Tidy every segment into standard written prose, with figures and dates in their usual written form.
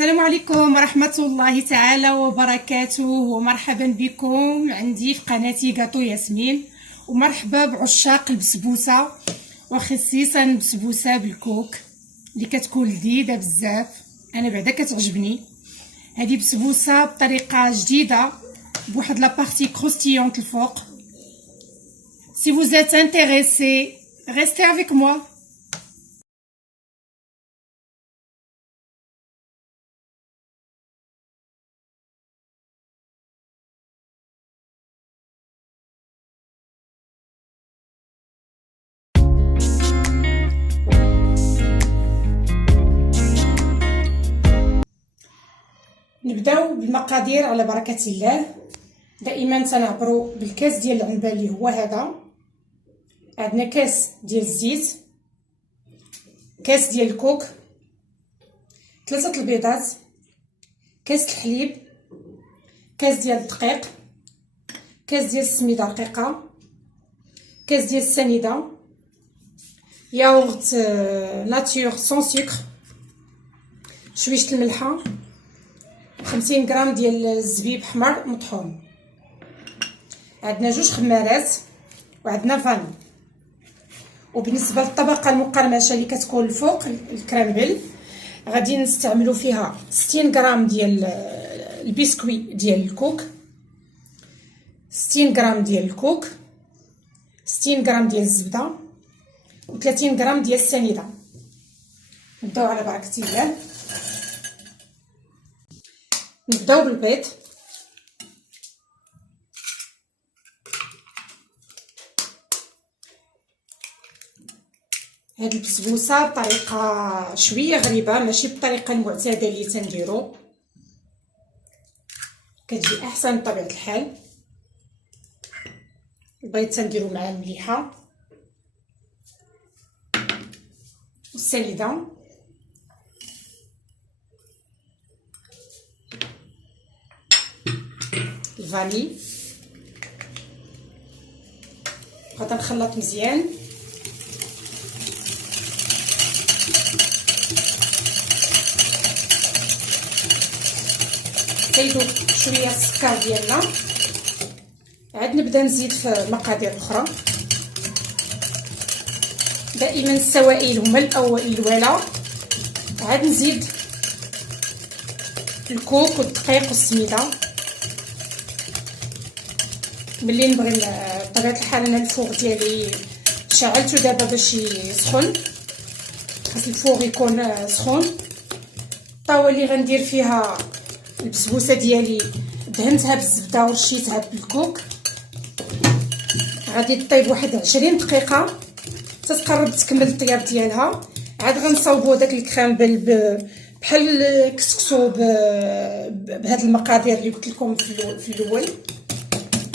السلام عليكم ورحمة الله تعالى وبركاته، ومرحبا بكم عندي في قناتي كاطو ياسمين. ومرحبا بعشاق البسبوسة وخصيصا البسبوسة بالكوك اللي كتكون لذيذة بزاف. انا بعدا كتعجبني هذه بسبوسة بطريقة جديدة بواحد لابارتي كروستيونط الفوق. Si vous êtes intéressé, restez avec moi. نبداو بالمقادير على بركه الله. دائما تنعبروا بالكاس ديال العنبه اللي هو هذا. عندنا كاس ديال الزيت، كاس ديال الكوك، 3 البيضات، كاس الحليب، كاس ديال الدقيق، كاس ديال السميده رقيقه، كاس ديال السنيده، ياغورت ناتور سون سكر، شويشه الملحه، 50 غرام ديال الزبيب حمر مطحون. عندنا 2 خمارات وعندنا فاني. وبالنسبه للطبقه المقرمشه اللي كتكون الفوق الكرامبل غادي نستعملوا فيها 60 غرام ديال البسكوي ديال الكوك، 60 غرام ديال الكوك، 60 غرام ديال الزبده، و30 غرام ديال السنيده. نبداو على بركه الله. نبداو بالبيض. هاد البسبوسه بطريقه شويه غريبه، ماشي بالطريقه المعتاده اللي تنديرو، كتجي احسن بطبيعه الحال. البيض تنديرو معاه المليحه والسنيده، الفاني. غادي نخلط مزيان. نزيدو شويه السكر ديالنا. عاد نبدا نزيد في المقادير الاخرى. دائما السوائل هما الاولى. عاد نزيد الكوك والدقيق والسميده. ملي نبغي بطبيعه الحال انا الفوغ ديالي شعلته دابا باش يسخن، خاص الفوغ يكون سخون. الطاوه اللي غندير فيها البسبوسه ديالي دهنتها بالزبده ورشيتها بالكوك. غادي طيب واحد 20 دقيقه تتقرب تكمل الطياب ديالها. عاد غنصاوبوا داك الكرامبل بحال كسكسو بهاد المقادير اللي قلت لكم في الاول.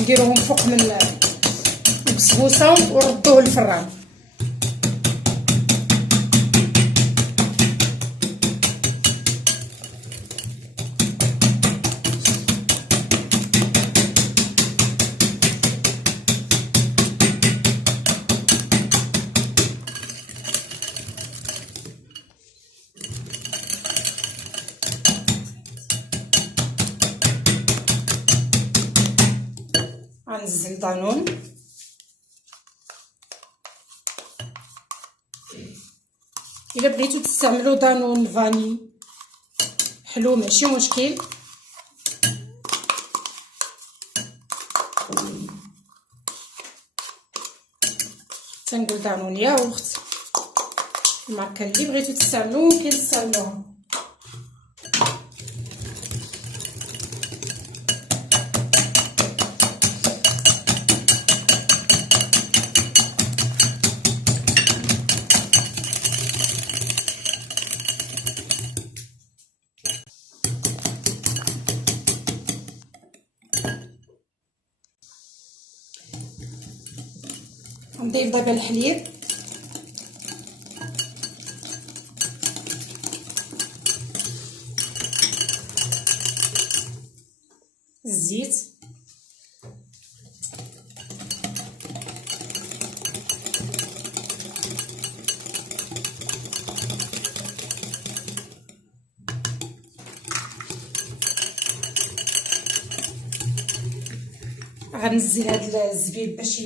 نديروهم فوق من البسبوسه ونردوه للفران. غنزل دانون. الا بغيتو تستعملوا دانون فاني حلو ماشي مشكل. تنقول دانون ياغورت، الماركه اللي بغيتو تستعملوا ممكن تستعملوها. نضيف دابا الحليب، الزيت، غنزل هاد الزبيب باش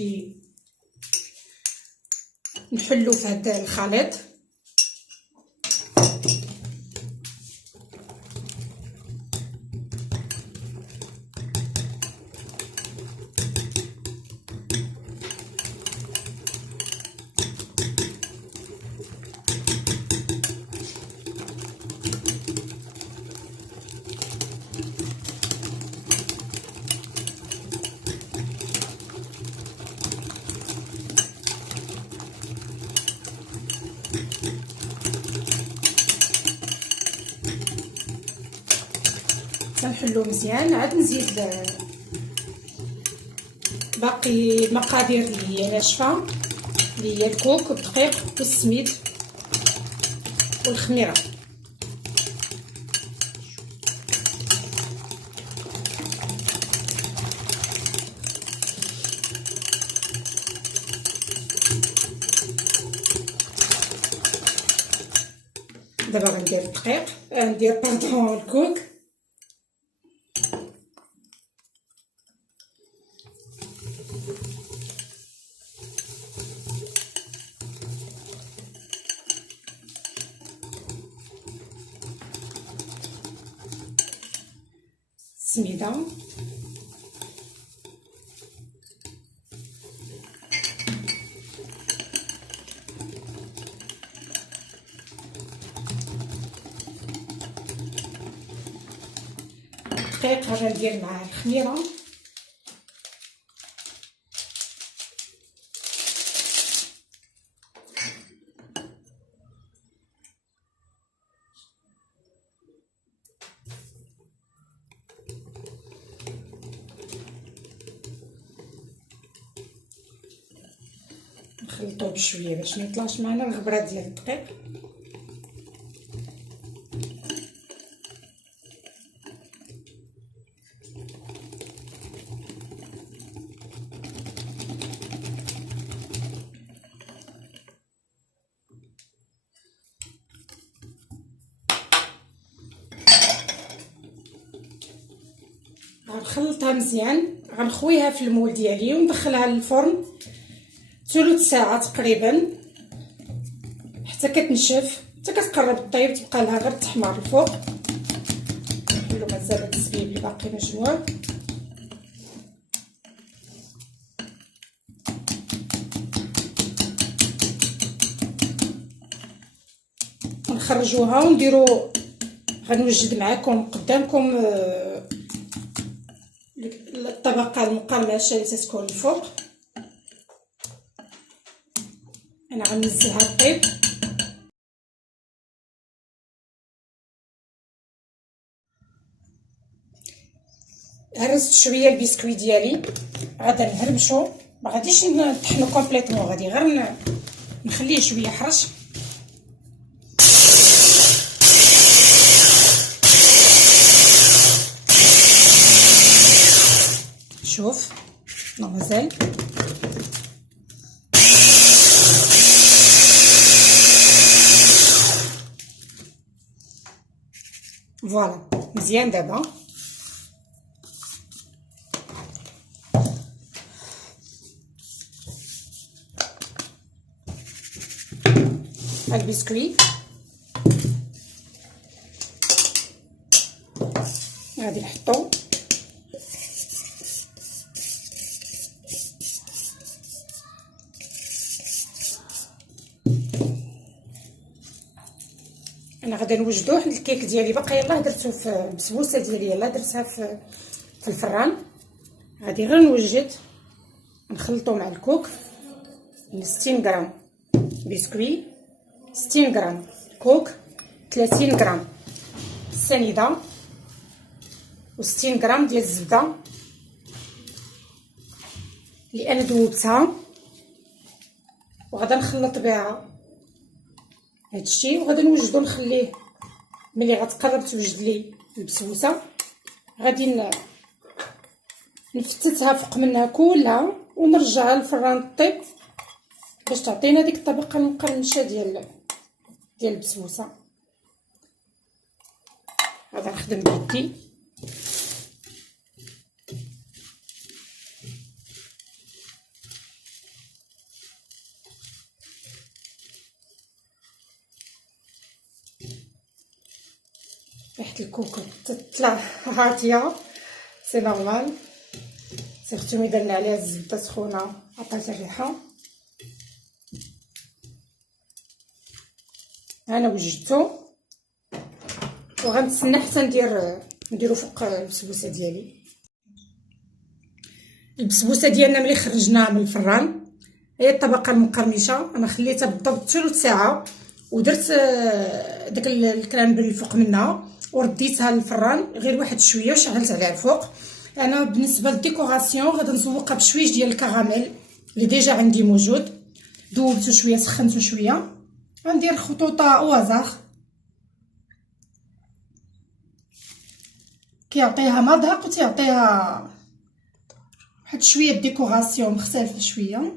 نحلو في هاد الخليط. كنحلو مزيان. عاد نزيد باقي المقادير اللي هي ناشفه، اللي هي الكوك والدقيق والسميد والخميره. دابا غندير الدقيق، ندير باردون الكوك. السميده، الدقيق غندير معاه الخميره، نخلطوه بشويه باش ما يطلعش معنا الغبره ديال الدقيق. غنخلطها مزيان، غنخويها في المول ديالي وندخلها للفرن ثلث ساعه تقريبا حتى كتنشف، حتى كتقرب طيب، تبقى لها غير تحمر الفوق. نحلو مازال هاد الزبيب اللي باقي مجموع. نخرجوها ونديرو، غنوجد معكم قدامكم الطبقه المقرمشه اللي تتكون الفوق. انا غنزلها طيب. هرست شويه البسكوي ديالي، غادا نهرمشو، ما غاديش نطحنو كومبليتوم، غادي غير نخليه شويه حرش. شوف نو مازال. فوالا مزيان. دابا البسكويت غادي نحطو، انا غادي نوجدوه. حنا الكيك ديالي باقي يلاه درتو في البسبوسه ديالي، يلاه درتها في الفران. غادي غير نوجد نخلطو مع الكوك. 60 غرام بسكوي، 60 غرام كوك، 30 غرام سنيده، و60 غرام ديال الزبده اللي انا ذوبتها، وغادا نخلط بها هادشي. وغادا نوجدو، نخليه ملي غتقرب توجد لي البسبوسه غادي نفتتها فوق منها كلها ونرجعها للفران طيب باش تعطينا ديك الطبقه المقرمشه ديال البسبوسه. غادا نخدم بيدي. ريحه الكوكو تطلع هاتيه، سي نورمال، سيرتو ملي درنا عليها الزبده سخونه عطات الريحه. انا وجدتو وغنتسنى حتى نديرو فوق البسبوسه ديالي. البسبوسه ديالنا ملي خرجناها من الفران هي الطبقه المقرمشه، انا خليتها بالضبط ثلث ساعه ودرت داك الكرامبري الفوق منها ورديتها للفران غير واحد شويه وشعلت عليها الفوق. انا بالنسبه للديكوراسيون غادي نزوقها بشويش ديال الكراميل اللي ديجا عندي موجود، ذوبته شويه سخنته شويه، غندير خطوطه اوازاغ كيعطيها مذاق وتيعطيها واحد شويه ديكوراسيون مختلفه شويه.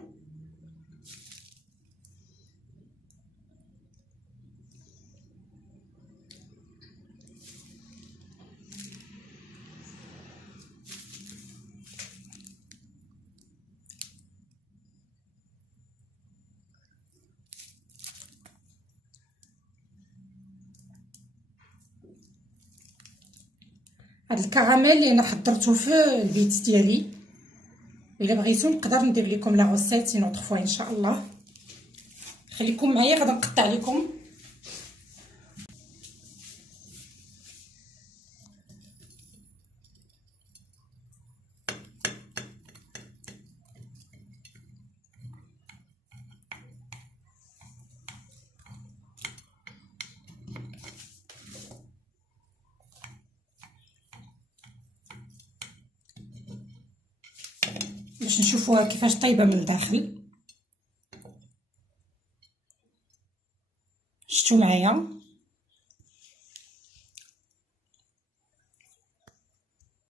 هاد الكراميل اللي انا حضرته في البيت ديالي، الا بغيتو نقدر ندير لكم لا غوسيت اون اوتر فوا ان شاء الله. خليكم معايا غادي نقطع لكم. باش نشوفوها كيفاش طايبه من الداخل. شفتوا معايا